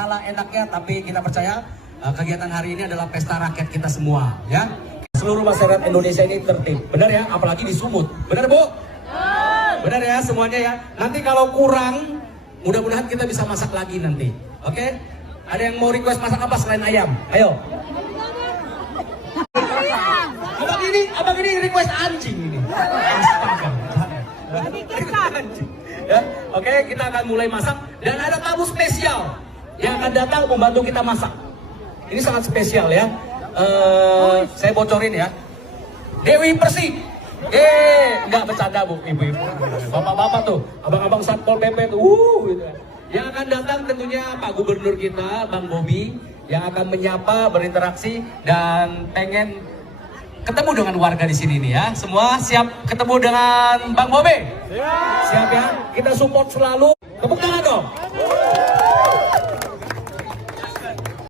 kalah enaknya, tapi kita percaya kegiatan hari ini adalah pesta rakyat kita semua, ya. Seluruh masyarakat Indonesia ini tertib, benar ya? Apalagi di Sumut, benar Bu? Benar ya semuanya ya. Nanti kalau kurang, mudah-mudahan kita bisa masak lagi nanti, oke? Ada yang mau request masak apa selain ayam? Ayo. Abang ini request anjing ini. Anjing. Ya, oke, kita akan mulai masak dan ada tamu spesial yang akan datang membantu kita masak. Ini sangat spesial ya. Saya bocorin ya. Dewi Persik. Enggak bercanda Bu, ibu-ibu. Bapak-bapak tuh, abang-abang Satpol PP tuh. Gitu. Yang akan datang tentunya Pak Gubernur kita, Bang Bobi, yang akan menyapa, berinteraksi dan pengen ketemu dengan warga di sini nih ya. Semua siap ketemu dengan Bang Bobi? Siap ya. Kita support selalu. Tepuk tangan dong.